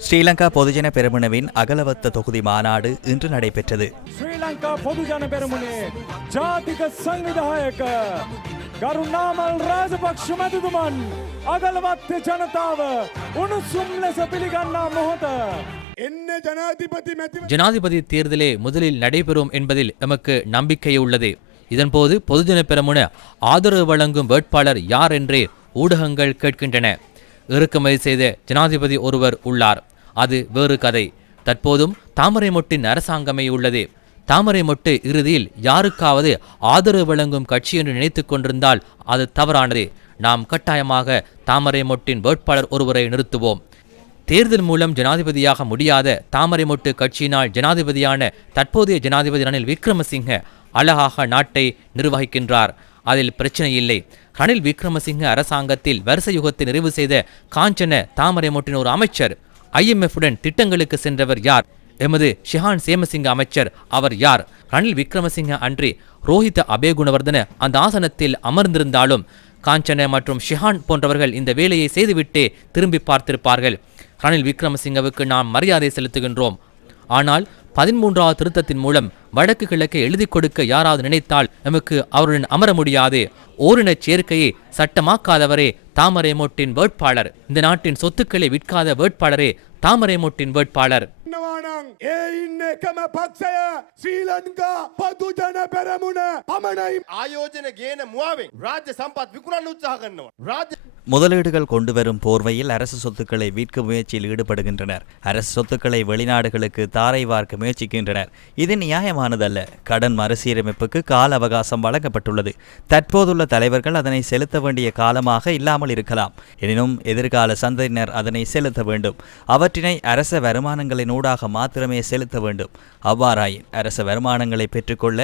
ஸ்ரீலங்கா பொதுஜன பெருமனவின் அகலவத்த தொகுதி மாநாடு இன்று நடைபெற்றது ශ්‍රී ලංකා පොදුජන පෙරමුණේ ජාතික සංවිධායක ගරුනාමල් රාජපක්ෂ මැතිතුමන් අගලවත්්‍ය ජනතාව උණුසුම් ලෙස පිළිගන්නා මොහොත. එන්න ජනාධිපති මැති ஜனாதிபதி தேர்தலே முதலில் நடைபெறும் என்பதில் எமக்கு நம்பிக்கை உள்ளது இதன்போது பொதுஜன பெரமுன ஆதரவு வழங்கும் வேட்பாளர் யார் என்றே ஊடகங்கள் கேட்கின்றன இறக்குமதி செய்த ஜனாதிபதி ஒருவர் உள்ளார் அது வேறு கதை. தற்போதும் தாமரை மொட்டின் அரசாங்கமே உள்ளது. தாமரை மொட்டு இறுதியில் யாருக்காவது ஆதரவு வழங்கும் கட்சி என்று நினைத்து கொண்டிருந்தால் அது தவறானது. நாம் கட்டாயமாக தாமரை மொட்டின் வேட்பாளர் ஒருவரை நிறுத்துவோம். தேர்தல் மூலம் ஜனாதிபதியாக முடியாத தாமரை மொட்டு கட்சியினால் ஜனாதிபதியான தற்போதைய ஜனாதிபதி ரணில் விக்ரமசிங்க அழகாக நாட்டை நிர்வகிக்கின்றார். அதில் பிரச்சனை இல்லை. ரணில் விக்ரமசிங்க அரசாங்கத்தில் வருஷ யுகத்தை நிறைவு செய்த காஞ்சன தாமரை மொட்டின் ஒரு அமைச்சர். ஐஎம்எஃப்புடன் திட்டங்களுக்கு சென்றவர் யார்? எமது ஷிஹான் சேமசிங்க அமைச்சர் அவர் யார்? ரணில் விக்ரமசிங்க அன்றி ரோஹித அபேகுணவர்தன அந்த ஆசனத்தில் அமர்ந்திருந்தாலும் காஞ்சன மற்றும் ஷிஹான் போன்றவர்கள் இந்த வேலையை செய்துவிட்டே திரும்பி பார்த்திருப்பார்கள். ரணில் விக்ரமசிங்கவுக்கு நாம் மரியாதை செலுத்துகின்றோம். ஆனால் பதிமூன்றாவது திருத்தத்தின் மூலம் வடக்கு கிழக்கை எழுதி கொடுக்க யாராவது நினைத்தால் நமக்கு அவருடன் அமர முடியாது. ஓரினச் சேர்க்கையை சட்டமாக்காதவரே தாமரை மொட்டின் வேட்பாளர். இந்த நாட்டின் சொத்துக்களை விற்காத வேட்பாளரே தாமரை மொட்டின் வேட்பாளர். ඉන්නවානං ඒ ඉන්න එකම පක්ෂය ශ්‍රී ලංකා පදුජන පෙරමුණ පමණයි ආයෝජන ගේන මුවාවෙන් රාජ්‍ය සම්පත් විකුණන්න උත්සාහ කරනවා. රාජ්‍ය முதலீடுகள் கொண்டு வரும் போர்வையில் அரசு சொத்துக்களை விற்கும் முயற்சியில் ஈடுபடுகின்றனர் அரசு சொத்துக்களை வெளிநாடுகளுக்கு தாரை வார்க்க முயற்சிக்கின்றனர் இது நியாயமானதல்ல கடன் மறுசீரமைப்புக்கு கால அவகாசம் வழங்கப்பட்டுள்ளது தற்போதுள்ள தலைவர்கள் அதனை செலுத்த வேண்டிய காலமாக இல்லாமல் இருக்கலாம் எனினும் எதிர்கால சந்ததியினர் அதனை செலுத்த வேண்டும் அவற்றினை அரச வருமானங்களின் ஊடாக மாத்திரமே செலுத்த வேண்டும். அவ்வாறாயின் அரச வருமானங்களை பெற்றுக்கொள்ள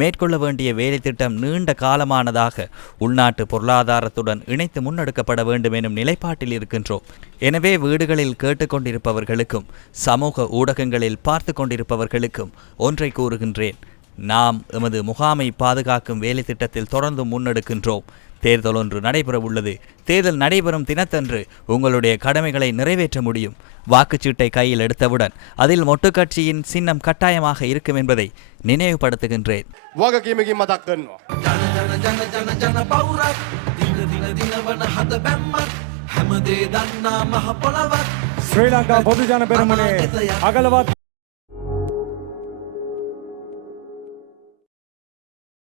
மேற்கொள்ள வேண்டிய வேலை திட்டம் நீண்ட காலமானதாக உள்நாட்டு பொருளாதாரத்துடன் இணைத்து முன்னெடுக்கப்பட வேண்டும் எனும் நிலைப்பாட்டில் இருக்கின்றோம். எனவே வீடுகளில் கேட்டுக்கொண்டிருப்பவர்களுக்கும் சமூக ஊடகங்களில் பார்த்து கொண்டிருப்பவர்களுக்கும் ஒன்றை கூறுகின்றேன். நாம் எமது முகாமை பாதுகாக்கும் வேலை திட்டத்தில் தொடர்ந்து முன்னெடுக்கின்றோம். தேர்தல் ஒன்று நடைபெற உள்ளது. தேர்தல் நடைபெறும் தினத்தன்று உங்களுடைய கடமைகளை நிறைவேற்ற முடியும். வாக்குச்சீட்டை கையில் எடுத்தவுடன் அதில் மொட்டுக்கட்சியின் சின்னம் கட்டாயமாக இருக்கும் என்பதை நினைவுபடுத்துகின்றேன். ஸ்ரீலங்கா பொதுஜன பெருமனே அகலவாத்